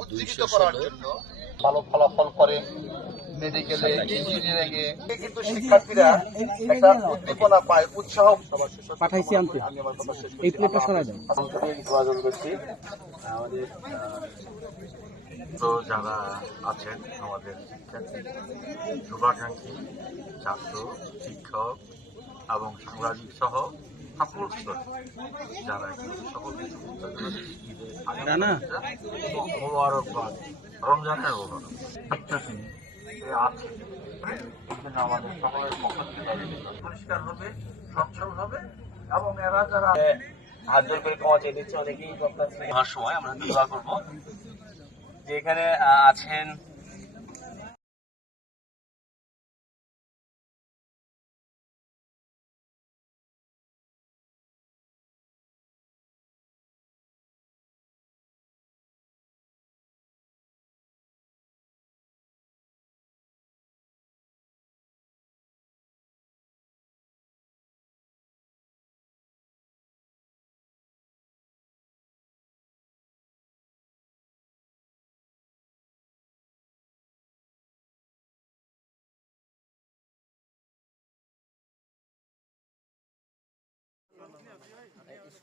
উজ্জীবিত করার জন্য ভালো ফলাফল করে মেডিকেলে ইঞ্জিনিয়ারিং এ কিন্তু শিক্ষার্থীরা একটা উদ্দীপনা পায় উৎসাহ পাঠাইছি আনতে। এই প্লেটটা সরাই দেন। যোগাযোগ করছি। আমাদের তো যারা আছেন আমাদের শিক্ষার্থী শুভাকাঙ্ক্ষী ছাত্র শিক্ষক এবং সাংবাদিক সহ সকল স্তর যারা এখানে সকলকে মোবারকবাদ। রমজানের মোবারক আছে। আমাদের সকলের পক্ষ পরিষ্কার হবে সচ্ছল হবে এবং এরা যারা হাত জোর করে ক্ষমা চেয়ে দিচ্ছে অনেকেই বক্তাছে হওয়ার সময় আমরা দোয়া করব। যে এখানে আছেন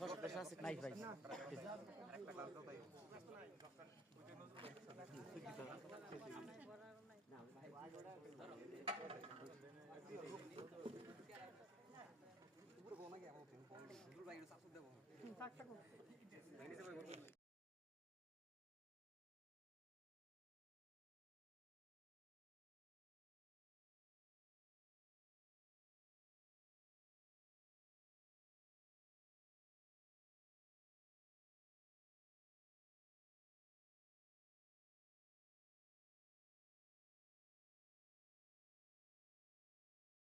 ছশো পেশা আছে নাই ভাই উপরে দেবো